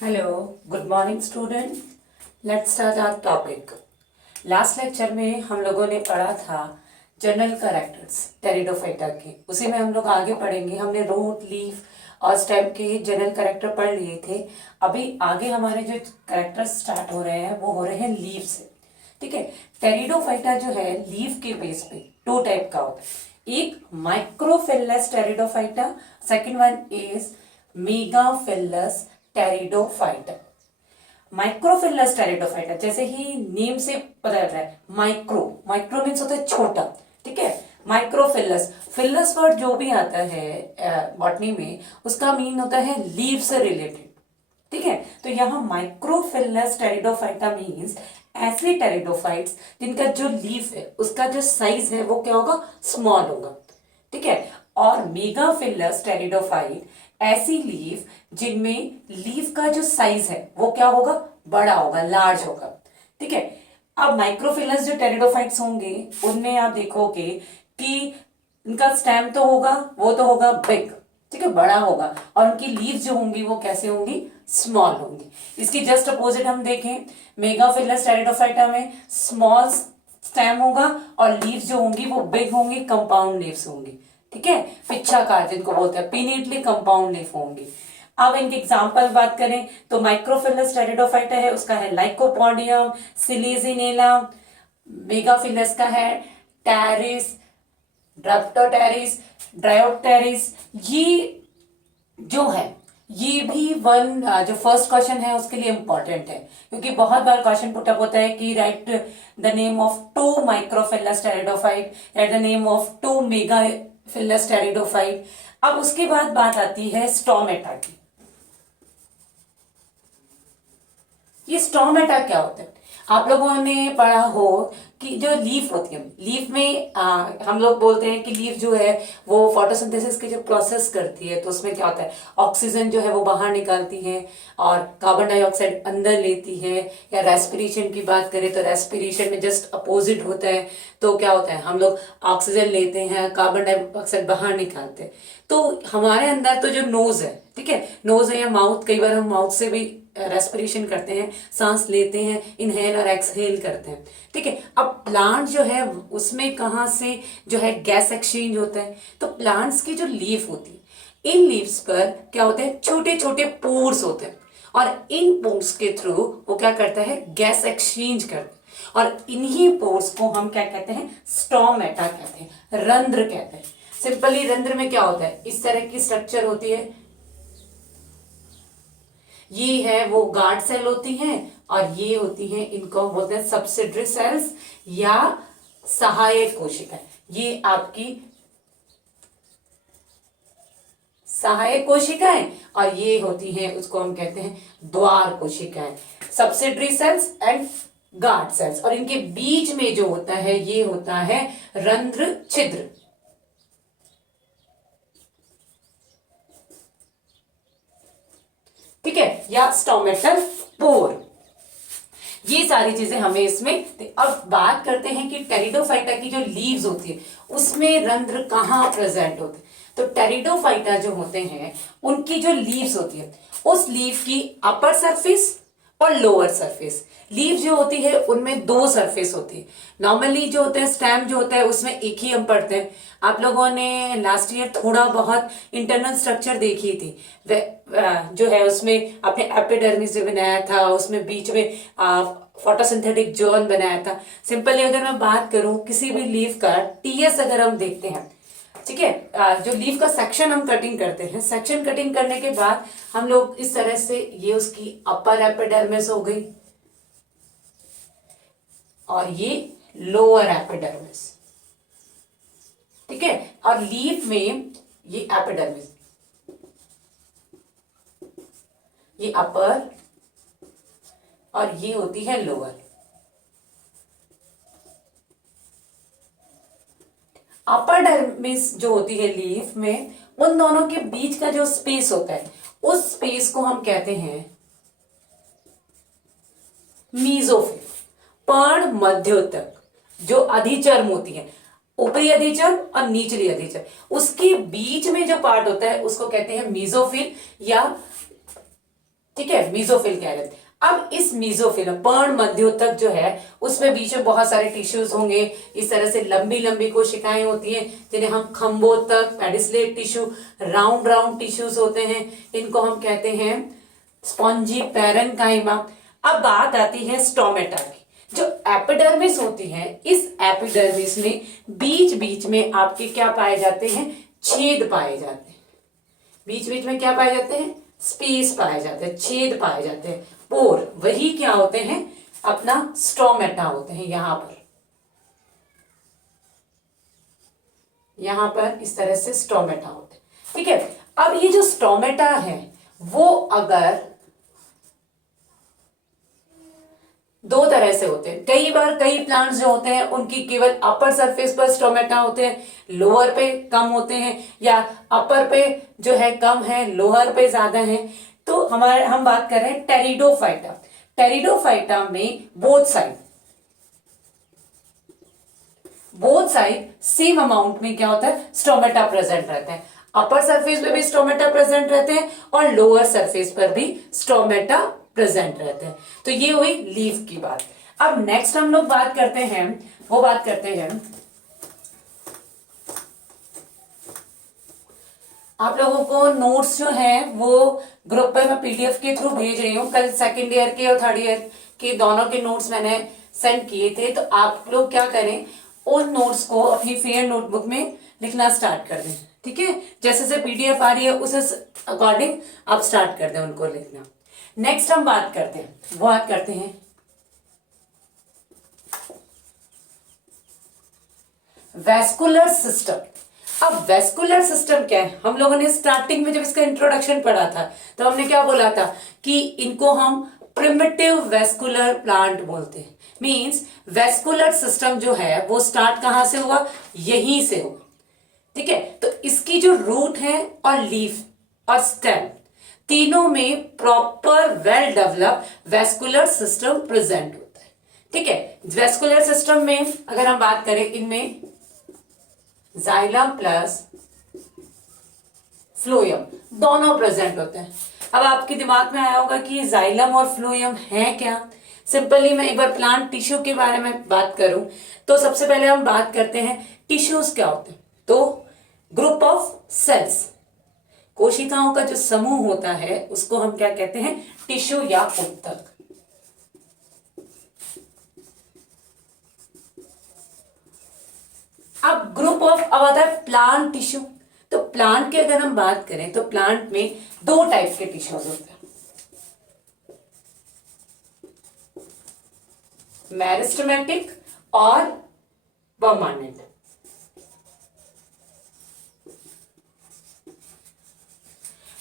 Hello, good morning student. Let's start our topic. Last lecture में हम लोगों ने पढ़ा था जनरल कैरेक्टर्स टेरिडोफाइटा के। उसी में हम लोग आगे पढ़ेंगे। हमने रूट, लीफ और स्टेम के जनरल कैरेक्टर पढ़ लिए थे। अभी आगे हमारे जो कैरेक्टर्स स्टार्ट हो रहे हैं वो हो रहे हैं लीफ से। ठीक है। टेरिडोफाइटा जो है लीफ के बेस पे दो टाइप का होता है। एक microphyllous pteridophyta, second one is megaphyllous pteridophyta. Microphyllous pteridophyta जैसे ही नेम से पता चल रहा है, माइक्रो माइक्रो मीन्स होता है छोटा। ठीक है। माइक्रोफिलस, फिलस वर्ड जो भी आता है बॉटनी में, उसका मीन होता है लीव से रिलेटेड। ठीक है। तो यहाँ माइक्रोफिलस टेरिडोफाइटा मीन्स ऐसे टेरिडोफाइट्स जिनका जो लीफ है उसका जो साइज है वो क्या होगा, स्मॉल होगा। ठीक है। और मेगाफिलस टेरिडोफाइट ऐसी लीफ जिनमें लीफ का जो साइज है वो क्या होगा, बड़ा होगा, लार्ज होगा। ठीक है। अब माइक्रोफिलस जो टेरिडोफाइट्स होंगे उनमें आप देखोगे कि इनका स्टेम तो होगा, वो तो होगा बिग, ठीक है, बड़ा होगा, और उनकी लीव्स जो होंगी वो कैसे होंगी, स्मॉल होंगी। इसकी जस्ट अपोजिट हम देखें, मेगाफिलस टेरिडोफाइटा में स्मॉल स्टेम होगा और लीव्स जो होंगी वो बिग होंगी, कंपाउंड लीव्स होंगी। ठीक है। पिच्छाकार जिनको बोलते हैं, पिनीटली कंपाउंड लीफ होंगी। अब इनके एग्जाम्पल बात करें तो माइक्रोफिलस टेरिडोफाइटा है, उसका है लाइकोपोडियम, सिलीजिनेला। मेगाफिलस का है टेरिस, ड्राफ्टोटेरिस, ड्रायोटेरिस। ये जो है ये भी जो फर्स्ट क्वेश्चन है उसके लिए इंपॉर्टेंट है, क्योंकि बहुत बार क्वेश्चन पुट अप होता है कि write the name of two microphyllous pteridophyte, write the name of two megaphyllous pteridophyte. अब उसके बाद बात आती है स्टोमेटा की। ये स्टोमेटा क्या होता है? आप लोगों ने पढ़ा हो कि जो लीफ होती है, लीफ में हम लोग बोलते हैं कि लीफ जो है वो फोटोसिंथेसिस की जो प्रोसेस करती है तो उसमें क्या होता है, ऑक्सीजन जो है वो बाहर निकालती है और कार्बन डाइऑक्साइड अंदर लेती है। या रेस्पिरेशन की बात करें तो रेस्पिरेशन में जस्ट अपोजिट होता है। तो क्या होता है, हम लोग ऑक्सीजन लेते हैं, कार्बन डाइऑक्साइड बाहर निकालते हैं। तो हमारे अंदर तो जो नोज है, ठीक है, नोज है या माउथ, कई बार हम माउथ से भी रेस्पिरेशन करते हैं, सांस लेते हैं, इनहेल और एक्सहेल करते हैं। ठीक है। अब प्लांट जो है उसमें कहाँ से जो है गैस एक्सचेंज होता है, तो प्लांट्स की जो लीफ होती है, इन लीव्स पर क्या होते हैं, छोटे छोटे पोर्स होते हैं, और इन पोर्स के थ्रू वो क्या करता है, गैस एक्सचेंज करता है। और इन्हीं पोर्स को हम क्या कहते हैं, स्टोमेटा कहते हैं, रंध्र कहते हैं। सिंपली रंध्र में क्या होता है, इस तरह की स्ट्रक्चर होती है। ये है वो गार्ड सेल होती हैं, और ये होती हैं, इनको बोलते हैं सब्सिडरी सेल्स या सहायक कोशिकाएं। ये आपकी सहायक कोशिकाएं, और ये होती हैं, उसको हम कहते हैं द्वार कोशिकाएं, subsidiary cells and guard cells. और इनके बीच में जो होता है ये होता है रंध्र छिद्र। ठीक है, या स्टोमेटल पोर। ये सारी चीजें हमें इसमें। अब बात करते हैं कि टेरिडोफाइटा की जो लीव्स होती है उसमें रंध्र कहाँ प्रेजेंट होते हैं। तो टेरिडोफाइटा जो होते हैं उनकी जो लीव्स होती है, उस लीव की अपर सरफेस और लोअर सरफेस। लीव जो होती है उनमें दो सरफेस होती है। नॉर्मली जो होते हैं स्टेम जो होता है उसमें एक ही हम पढ़ते हैं। आप लोगों ने लास्ट ईयर थोड़ा बहुत इंटरनल स्ट्रक्चर देखी थी, जो है उसमें आपने एपिडर्मिस जो बनाया था, उसमें बीच में फोटोसिंथेटिक जोन बनाया था। सिंपली अगर मैं बात करूं किसी भी लीफ का टीएस अगर हम देखते हैं, ठीक है, जो लीफ का सेक्शन हम कटिंग करते हैं, सेक्शन कटिंग करने के बाद हम लोग इस तरह से, ये उसकी अपर एपिडर्मिस हो गई और ये लोअर एपिडर्मिस। ठीक है। और लीफ में ये एपिडर्मिस, ये अपर और ये होती है लोअर। अपर डर्मिस जो होती है लीफ में, उन दोनों के बीच का जो स्पेस होता है उस स्पेस को हम कहते हैं मीजोफिल। पर्ण मध्योतक जो अधिचर्म होती है, ऊपरी अधिचर्म और निचली अधिचर्म, उसके बीच में जो पार्ट होता है उसको कहते हैं मीजोफिल या ठीक है, मीजोफिल कह रहे थे। अब इस मीजोफिल पर्ण मध्योतक जो है उसमें बीच में बहुत सारे टिश्यूज होंगे, इस तरह से लंबी लंबी कोशिकाएं होती हैं जिन्हें हम खंभोतक, palisade tissue, round round tissues होते हैं, इनको हम कहते हैं स्पॉन्जी पैरेन्काइमा। अब बात आती है स्टोमेटा की। जो एपिडर्मिस होती है, इस एपिडर्मिस में बीच बीच में आपके क्या पाए जाते हैं, छेद पाए जाते हैं। बीच बीच में क्या पाए जाते हैं, स्पेस पाए जाते हैं, छेद पाए जाते हैं, पोर, वही क्या होते हैं, अपना स्टोमेटा होते हैं। यहां पर इस तरह से स्टोमेटा होते हैं। ठीक है, अब ये जो स्टोमेटा है वो अगर दो तरह से होते हैं। कई बार कई प्लांट्स जो होते हैं उनकी केवल अपर सरफेस पर स्टोमेटा होते हैं, लोअर पे कम होते हैं, या अपर पे जो है कम है, लोअर पे ज्यादा है। तो हम बात कर रहे हैं टेरिडोफाइटा। टेरिडोफाइटा में बोथ साइड सेम अमाउंट में क्या होता है, स्टोमेटा प्रेजेंट रहता है। अपर सरफेस पे भी स्टोमेटा प्रेजेंट रहते हैं और लोअर सरफेस पर भी स्टोमेटा प्रेजेंट रहते हैं। तो ये हुई लीफ की बात। अब नेक्स्ट हम लोग बात करते हैं आप लोगों को नोट्स जो हैं वो ग्रुप पे मैं पीडीएफ के थ्रू भेज रही हूँ। कल सेकेंड ईयर के और थर्ड ईयर के दोनों के नोट्स मैंने सेंड किए थे। तो आप लोग क्या करें, उन नोट्स को अपनी फेयर नोटबुक में लिखना स्टार्ट कर दें। ठीक है, जैसे जैसे पीडीएफ आ रही है उस अकॉर्डिंग आप स्टार्ट कर दें उनको लिखना। नेक्स्ट हम बात करते हैं वैस्कुलर सिस्टम। अब वैस्कुलर सिस्टम क्या है, हम लोगों ने स्टार्टिंग में जब इसका इंट्रोडक्शन पढ़ा था तो हमने क्या बोला था कि इनको हम प्रिमिटिव वैस्कुलर प्लांट बोलते हैं। मींस वैस्कुलर सिस्टम जो है वो स्टार्ट कहां से हुआ, यहीं से हुआ। ठीक है, तो इसकी जो रूट है और लीफ और स्टेम तीनों में proper well develop vascular system present होता है। ठीक है, वैस्कुलर सिस्टम में अगर हम बात करें, इनमें जाइलम प्लस फ्लोएम दोनों प्रेजेंट होते हैं। अब आपके दिमाग में आया होगा कि ये जाइलम और फ्लोएम है क्या। सिंपली मैं एक बार प्लांट टिश्यू के बारे में बात करूं तो सबसे पहले हम बात करते हैं टिश्यूज क्या होते हैं। तो ग्रुप ऑफ सेल्स, कोशिकाओं का जो समूह होता है उसको हम क्या कहते हैं, टिश्यू या ऊतक। अब ग्रुप ऑफ अब आता है प्लांट टिश्यू। तो प्लांट की अगर हम बात करें तो प्लांट में दो टाइप के टिश्यूज होते हैं, मेरिस्टेमेटिक और परमानेंट।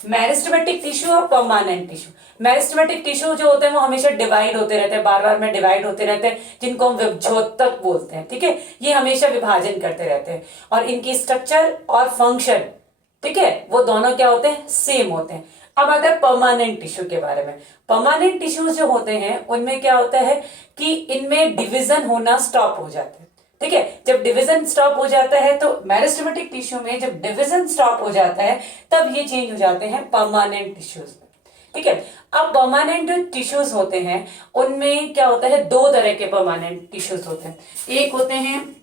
मेरिस्टेमेटिक टिश्यू और परमानेंट टिश्यू। मेरिस्टेमेटिक टिश्यू जो होते हैं वो हमेशा डिवाइड होते रहते हैं, बार बार में डिवाइड होते रहते हैं, जिनको हम विभजोतक बोलते हैं। ठीक है, ये हमेशा विभाजन करते रहते हैं और इनकी स्ट्रक्चर और फंक्शन, ठीक है, वो दोनों क्या होते हैं, सेम होते हैं। अब आता है परमानेंट टिश्यू के बारे में। परमानेंट टिश्यूज जो होते हैं उनमें क्या होता है कि इनमें डिवीजन होना स्टॉप हो जाता है। ठीक है, जब डिवीजन स्टॉप हो जाता है तो मेरिस्टेमेटिक टिश्यू में जब डिवीजन स्टॉप हो जाता है तब ये चेंज हो जाते हैं परमानेंट टिश्यूज में। ठीक है, अब परमानेंट जो टिश्यूज होते हैं उनमें क्या होता है, दो तरह के परमानेंट टिश्यूज होते हैं। एक होते हैं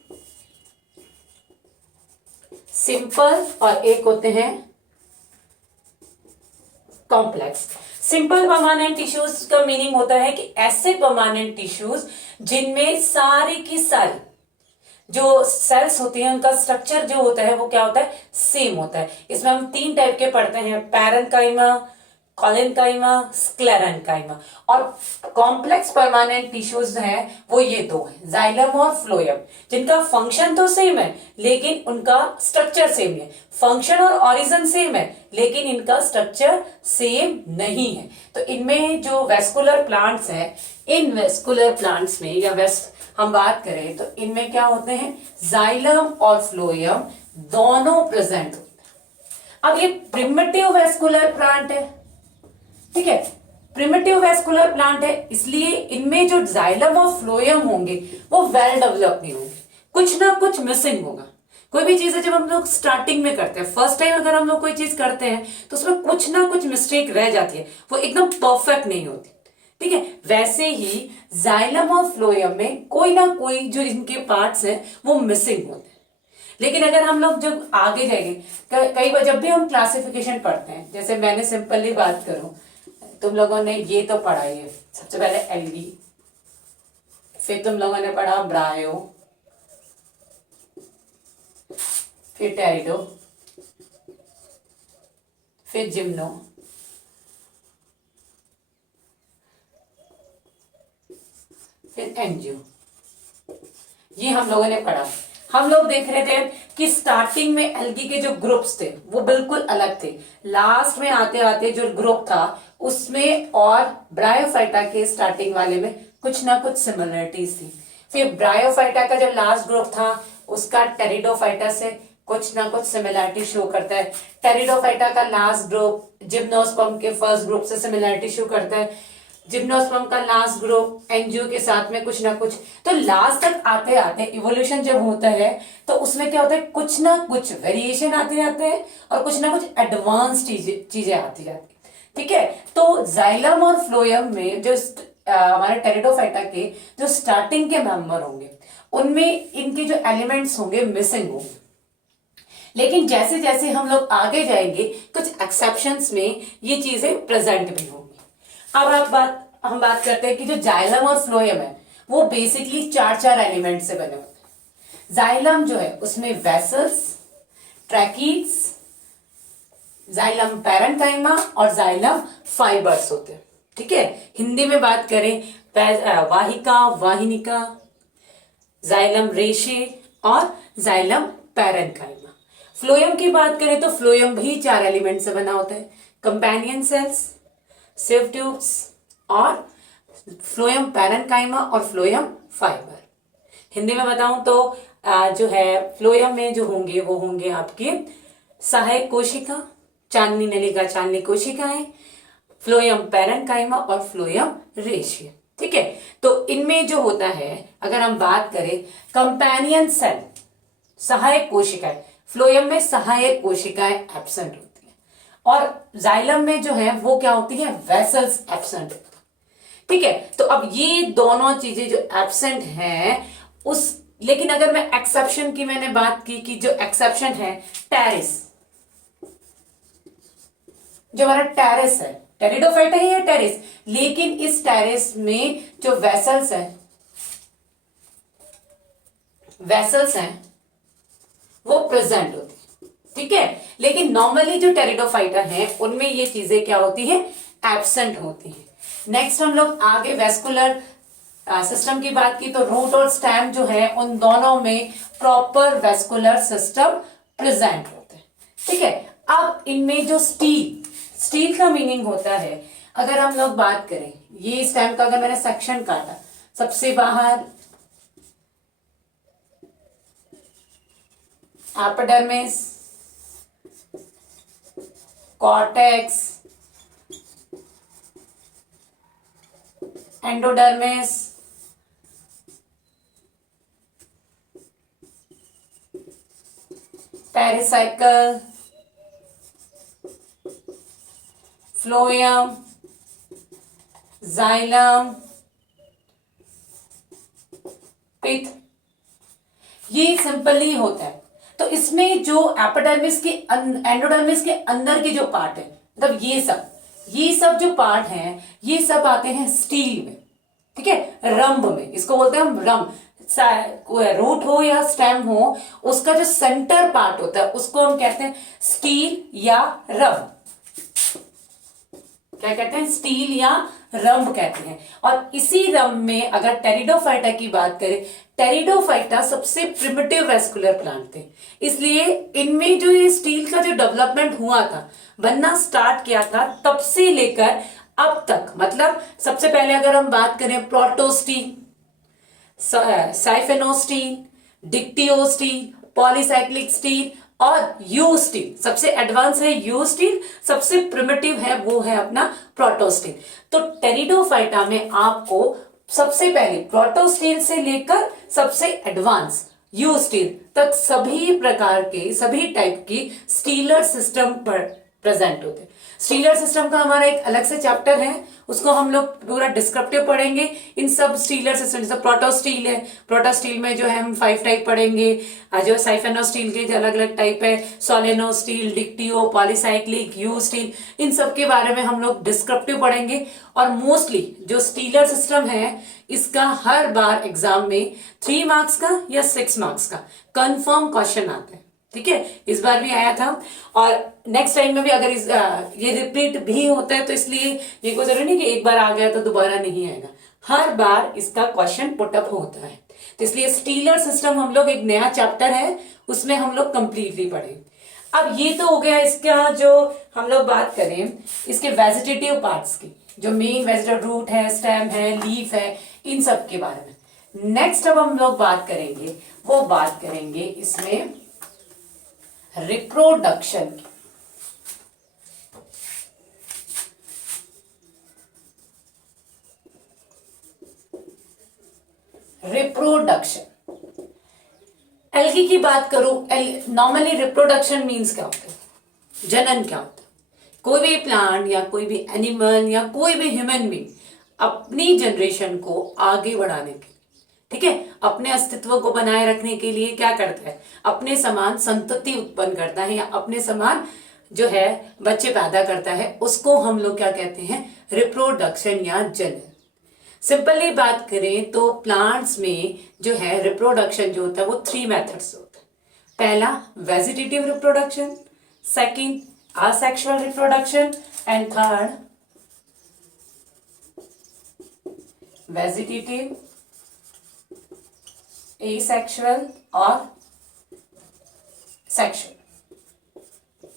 सिंपल और एक होते हैं कॉम्प्लेक्स। सिंपल परमानेंट टिश्यूज का मीनिंग होता है कि ऐसे परमानेंट टिश्यूज जिनमें सारी की सारी जो सेल्स होती हैं उनका स्ट्रक्चर जो होता है वो क्या होता है, सेम होता है। इसमें हम तीन टाइप के पढ़ते हैं, पैरेन्काइमा, कॉलेन्काइमा, स्क्लेरेन्काइमा। और कॉम्प्लेक्स परमानेंट टिश्यूज हैं वो ये दो हैं, जाइलम और फ्लोएम, जिनका फंक्शन तो सेम है लेकिन उनका स्ट्रक्चर सेम है। फंक्शन और ऑरिजिन सेम है लेकिन इनका स्ट्रक्चर सेम नहीं है। तो इनमें जो वेस्कुलर प्लांट्स हैं, इन वेस्कुलर प्लांट्स में या हम बात करें तो इनमें क्या होते हैं, जाइलम और फ्लोएम दोनों प्रेजेंट होते हैं। अब ये प्रिमिटिव वेस्कुलर प्लांट है। ठीक है, प्रिमिटिव वेस्कुलर प्लांट है इसलिए इनमें जो जाइलम और फ्लोएम होंगे वो वेल डेवलप नहीं होंगे, कुछ ना कुछ मिसिंग होगा, कोई भी चीज है जब हम लोग स्टार्टिंग में करते हैं, फर्स्ट टाइम अगर हम लोग कोई चीज करते हैं तो उसमें कुछ ना कुछ मिस्टेक रह जाती है, वो एकदम परफेक्ट नहीं होती। ठीक है, वैसे ही जाइलम और फ्लोएम में कोई ना कोई जो इनके पार्ट्स हैं वो मिसिंग होते हैं। लेकिन अगर हम लोग जब आगे जाएंगे, कई बार जब भी हम क्लासिफिकेशन पढ़ते हैं, जैसे मैंने सिंपली बात करूं, तुम लोगों ने ये तो पढ़ा ही है, सबसे पहले एल्गी, फिर तुम लोगों ने पढ़ा ब्रायो, फिर टेरिडो, फिर जिम्नो, फिर एंजियो, ये हम लोगों ने पढ़ा। हम लोग देख रहे थे कि स्टार्टिंग में एल्गी के जो ग्रुप्स थे वो बिल्कुल अलग थे, लास्ट में आते आते जो ग्रुप था उसमें और ब्रायोफाइटा के स्टार्टिंग वाले में कुछ ना कुछ सिमिलरिटीज थी। फिर ब्रायोफाइटा का जो लास्ट ग्रुप था उसका टेरिडोफाइटा से कुछ ना कुछ सिमिलरिटी शो करता है, टेरिडोफाइटा का लास्ट ग्रुप जिम्नोस्पर्म के फर्स्ट ग्रुप से सिमिलरिटी शो करता है, जिम्नोस्पर्म का लास्ट ग्रुप एंजियो के साथ में कुछ ना कुछ। तो लास्ट तक आते आते इवोल्यूशन जब होता है तो उसमें क्या होता है, कुछ ना कुछ वेरिएशन आते जाते हैं और कुछ ना कुछ एडवांस चीजें आती जाती है। ठीक है, तो जाइलम और फ्लोएम में जो हमारे टेरिडोफाइटा के जो स्टार्टिंग के मेंबर होंगे उनमें इनके जो एलिमेंट्स होंगे मिसिंग होंगे, लेकिन जैसे जैसे हम लोग आगे जाएंगे कुछ एक्सेप्शंस में ये चीजें प्रेजेंट भी होंगी। अब हम बात करते हैं कि जो जाइलम और फ्लोएम है वो बेसिकली चार एलिमेंट से बने होते हैं। जाइलम जो है उसमें वेसल्स, ट्रैकीड्स, जाइलम पैरेन्काइमा और जाइलम फाइबर्स होते हैं। ठीक है, हिंदी में बात करें वाहिका, वाहिनिका, जाइलम रेशे और जाइलम पैरेन्काइमा। फ्लोएम की बात करें तो फ्लोएम भी 4 एलिमेंट से बना होता है, कंपेनियन सेल्स, सिव ट्यूब्स और फ्लोएम पैरेन्काइमा और फ्लोएम फाइबर। हिंदी में बताऊं तो जो है फ्लोएम में जो होंगे वो होंगे आपके सहायक कोशिका, चांदनी नलिका, चांदनी कोशिकाएं, फ्लोएम पैरेन्काइमा और फ्लोएम रेशे। ठीक है, तो इनमें जो होता है अगर हम बात करें कंपेनियन सेल, सहायक कोशिकाएं, फ्लोएम में सहायक कोशिकाएं एब्सेंट होती है और जाइलम में जो है वो क्या होती है, वेसल्स एब्सेंट होती है। ठीक है, तो अब ये दोनों चीजें जो एब्सेंट हैं उस, लेकिन अगर मैं एक्सेप्शन की मैंने बात की कि जो एक्सेप्शन है टेरिस, जो हमारा टेरिस है, टेरिडोफाइटा ही है टेरिस, लेकिन इस टेरिस में जो वेसल्स हैं वो प्रेजेंट होती है। ठीक है, लेकिन नॉर्मली जो टेरिडोफाइटा है उनमें ये चीजें क्या होती है, एब्सेंट होती है। नेक्स्ट हम लोग आगे वेस्कुलर सिस्टम की बात की तो रूट और स्टेम जो है उन दोनों में प्रॉपर वेस्कुलर सिस्टम प्रेजेंट होते हैं। ठीक है, अब इनमें जो स्टील का मीनिंग होता है, अगर हम लोग बात करें ये स्टेम का, अगर मैंने सेक्शन काटा, सबसे बाहर epidermis, cortex, endodermis, pericycle, phloem, xylem, pith, ये सिंपली होता है। तो इसमें जो एपिडर्मिस के एंडोडर्मिस के अंदर के जो पार्ट है, मतलब ये सब जो पार्ट हैं ये सब आते हैं स्टील में। ठीक है, रंभ में, इसको बोलते हैं हम रंभ। रूट हो या स्टेम हो, उसका जो सेंटर पार्ट होता है उसको हम कहते हैं स्टील या रंभ। क्या कहते हैं, स्टील या रंभ कहते हैं। और इसी रंभ में अगर टेरिडोफाइटा की बात करें, टेरिडोफाइटा सबसे प्रिमिटिव वेस्कुलर प्लांट थे, इसलिए इनमें जो ये स्टील का जो डेवलपमेंट हुआ था, बनना स्टार्ट किया था, तब से लेकर अब तक, मतलब सबसे पहले अगर हम बात करें प्रोटोस्टील, साइफेनोस्टील, डिक्टियोस्टील, पॉलीसाइक्लिक स्टील और यू स्टील, सबसे एडवांस है यू स्टील, सबसे प्रिमिटिव है वो है अपना प्रोटोस्टील। तो टेरिडोफाइटा में आपको सबसे पहले प्रोटोस्टील से लेकर सबसे एडवांस यू स्टील तक सभी प्रकार के सभी टाइप की स्टीलर सिस्टम पर प्रेजेंट होते हैं। स्टीलर सिस्टम का हमारा एक अलग से चैप्टर है, उसको हम लोग पूरा डिस्क्रिप्टिव पढ़ेंगे। इन सब स्टीलर सिस्टम, जैसे प्रोटो स्टील है, प्रोटो स्टील में जो है हम 5 टाइप पढ़ेंगे। जो साइफेनो स्टील के अलग अलग टाइप है, सोलेनो स्टील, डिक्टियो, पॉलीसाइक्लिक, यू स्टील, इन सब के बारे में हम लोग डिस्क्रिप्टिव पढ़ेंगे। और मोस्टली जो स्टीलर सिस्टम है इसका हर बार एग्जाम में 3 मार्क्स का या 6 मार्क्स का कंफर्म क्वेश्चन आता है। ठीक है, इस बार भी आया था और नेक्स्ट टाइम में भी अगर ये रिपीट भी होता है तो इसलिए ये कोई जरूरी नहीं कि एक बार आ गया तो दोबारा नहीं आएगा, हर बार इसका क्वेश्चन पुटअप होता है। तो इसलिए स्टीलर सिस्टम हम लोग एक नया चैप्टर है उसमें हम लोग कंप्लीटली पढ़े। अब ये तो हो गया इसका, जो हम लोग बात करें इसके वेजिटेटिव पार्ट्स की, जो मेन वेजिटेटिव रूट है, स्टेम है, लीफ है, इन सब के बारे में। नेक्स्ट अब हम लोग बात करेंगे, वो बात करेंगे इसमें रिप्रोडक्शन की। रिप्रोडक्शन, एल्गी की बात करूं, नॉर्मली रिप्रोडक्शन मीन्स क्या होता है, जनन क्या होता है। कोई भी प्लांट या कोई भी एनिमल या कोई भी ह्यूमन बीइंग अपनी जनरेशन को आगे बढ़ाने के, ठीक है, अपने अस्तित्व को बनाए रखने के लिए क्या करता है, अपने समान संतति उत्पन्न करता है या अपने समान जो है बच्चे पैदा करता है, उसको हम लोग क्या कहते हैं, रिप्रोडक्शन या जनन। सिंपली बात करें तो प्लांट्स में जो है रिप्रोडक्शन जो होता है वो 3 मेथड्स होता है। पहला vegetative reproduction, second asexual reproduction and third vegetative, asexual और सेक्सुअल।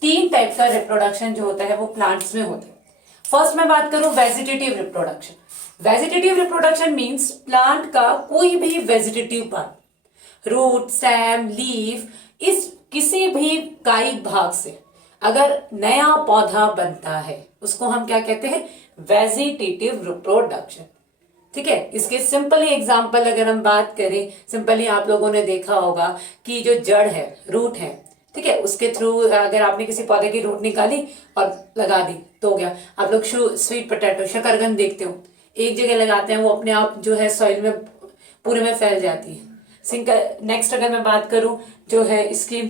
3 टाइप का रिप्रोडक्शन जो होता है वो प्लांट्स में होता है। फर्स्ट मैं बात करूं vegetative reproduction. Vegetative reproduction means plant का कोई भी vegetative part, root, stem, leaf, इस किसी भी कायिक भाग से अगर नया पौधा बनता है उसको हम क्या कहते हैं, वेजिटेटिव रिप्रोडक्शन। ठीक है, इसके सिंपली एग्जाम्पल अगर हम बात करें, सिंपली आप लोगों ने देखा होगा कि जो जड़ है, रूट है, ठीक है, उसके थ्रू अगर आपने किसी पौधे की रूट निकाली और लगा दी तो हो गया। आप लोग स्वीट पोटैटो, शकरकंद देखते हो, एक जगह लगाते हैं वो अपने आप जो है सॉइल में पूरे में फैल जाती है। नेक्स्ट अगर मैं बात करूं जो है इसकी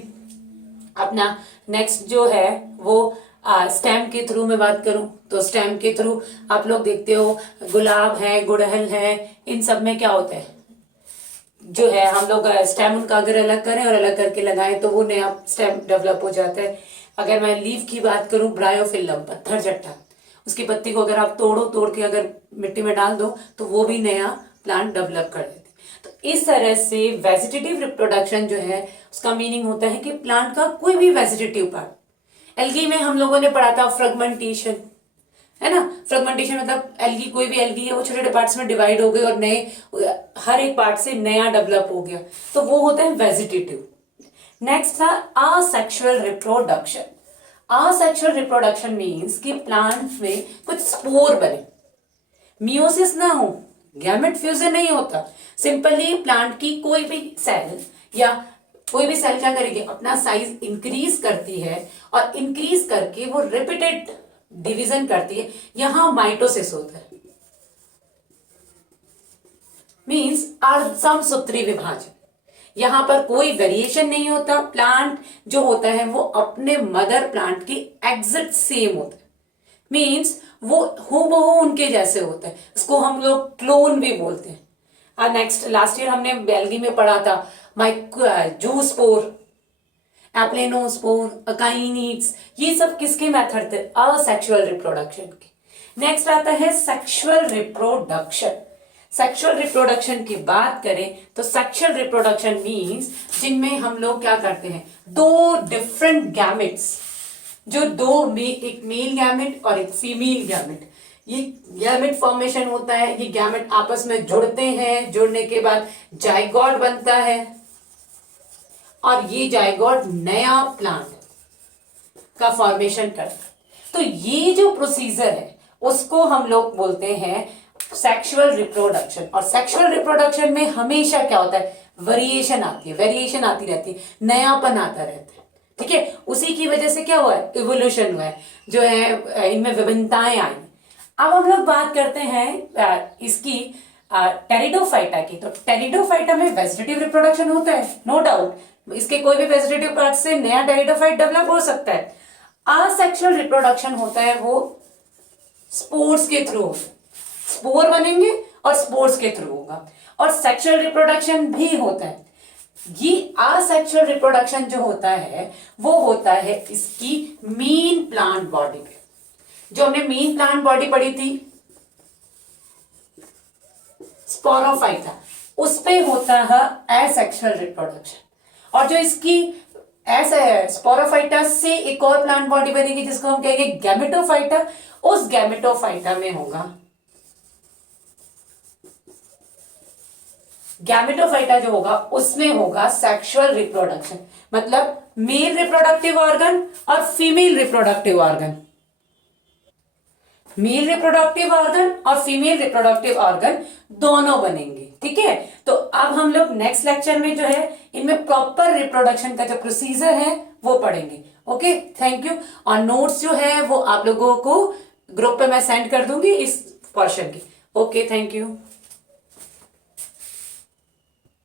अपना नेक्स्ट जो है वो स्टेम के थ्रू में बात करूं तो स्टेम के थ्रू आप लोग देखते हो गुलाब है, गुड़हल है, इन सब में क्या होता है जो है हम लोग स्टेम उनका अगर अलग करें और अलग करके लगाएं तो वो नया स्टेम डेवलप हो जाता है। अगर मैं लीफ की बात करूं, ब्रायोफिल्लम, पत्थर चट्टा, उसकी पत्ती को अगर आप तोड़ के अगर मिट्टी में डाल दो तो वो भी नया प्लांट डेवलप कर देते। तो इस तरह से वेजिटेटिव रिप्रोडक्शन जो है उसका मीनिंग होता है कि प्लांट का कोई भी वेजिटेटिव पार्ट, एल्गी में हम लोगों ने पढ़ा था फ्रेगमेंटेशन, है ना, फ्रेगमेंटेशन मतलब एल्गी, कोई भी एल्गी है वो छोटे छोटे पार्ट्स में डिवाइड हो गई और नए हर एक पार्ट से नया डेवलप हो गया, तो वो होता है वेजिटेटिव। नेक्स्ट था asexual reproduction. Asexual reproduction means कि प्लांट में कुछ स्पोर बने, मियोसिस ना हो, गैमेट फ्यूजन नहीं होता, सिंपली प्लांट की कोई भी सेल या कोई भी सेल क्या करेगी, अपना साइज इंक्रीज करती है और इंक्रीज करके वो रिपीटेड डिवीजन करती है, यहां माइटोसिस होता है, मीन्स अर्धसमसूत्री विभाजन। यहां पर कोई वेरिएशन नहीं होता, प्लांट जो होता है वो अपने मदर प्लांट की एग्जैक्ट सेम होता है, मीन्स वो हूबहू उनके जैसे होता है, इसको हम लोग क्लोन भी बोलते हैं। नेक्स्ट लास्ट ईयर हमने एल्गी में पढ़ा था जूस्पोर, एप्लेनोस्पोर, अकाइनिड्स, ये सब किसके मेथड थे, असेक्सुअल रिप्रोडक्शन के। नेक्स्ट आता है सेक्सुअल रिप्रोडक्शन। सेक्सुअल रिप्रोडक्शन की बात करें तो सेक्सुअल रिप्रोडक्शन मींस जिनमें हम लोग क्या करते हैं, 2 डिफरेंट गैमेट्स, जो एक मेल गैमेट और एक फीमेल गैमेट, ये गैमेट फॉर्मेशन होता है, ये गैमेट आपस में जुड़ते हैं, जुड़ने के बाद जाइगोट बनता है और ये जाइगोट नया प्लांट का फॉर्मेशन करता है। तो ये जो प्रोसीजर है उसको हम लोग बोलते हैं सेक्सुअल रिप्रोडक्शन। और सेक्सुअल रिप्रोडक्शन में हमेशा क्या होता है, वेरिएशन आती है, वेरिएशन आती रहती है, नयापन आता रहता है, ठीक है। उसी की वजह से क्या हुआ है, इवोल्यूशन हुआ है, जो है इनमें विभिन्नताएं आई। अब हम लोग बात करते हैं इसकी टेरिडोफाइटा की। तो टेरिडोफाइटा में वेजिटेटिव रिप्रोडक्शन होता है, नो डाउट, इसके कोई भी वेजिटेटिव पार्ट से नया टेरिडोफाइट डेवलप हो सकता है। असेक्सुअल रिप्रोडक्शन होता है, वो स्पोर्स के थ्रू, स्पोर बनेंगे और स्पोर्स के थ्रू होगा। और सेक्सुअल रिप्रोडक्शन भी होता है। ये असेक्सुअल रिप्रोडक्शन जो होता है वो होता है इसकी मीन प्लांट बॉडी पे। जो हमने मीन प्लांट बॉडी पढ़ी थी स्पोरोफाइटा, उस पे होता है एसेक्सुअल रिप्रोडक्शन। और जो इसकी ऐसा स्पोरोफाइटा से एक और प्लांट बॉडी बनेगी जिसको हम कहेंगे गैमेटोफाइटा। उस गैमेटोफाइटा में होगा, गैमेटोफाइटा जो होगा उसमें होगा सेक्सुअल रिप्रोडक्शन, मतलब मेल रिप्रोडक्टिव ऑर्गन और female reproductive organ, male reproductive organ और फीमेल रिप्रोडक्टिव ऑर्गन दोनों बनेंगे, ठीक है। तो अब हम लोग नेक्स्ट लेक्चर में जो है इनमें प्रॉपर रिप्रोडक्शन का जो प्रोसीजर है वो पढ़ेंगे। Okay, thank you. और नोट्स जो है वो आप लोगों को ग्रुप पे मैं सेंड कर दूंगी इस पोर्शन की। Okay, thank you.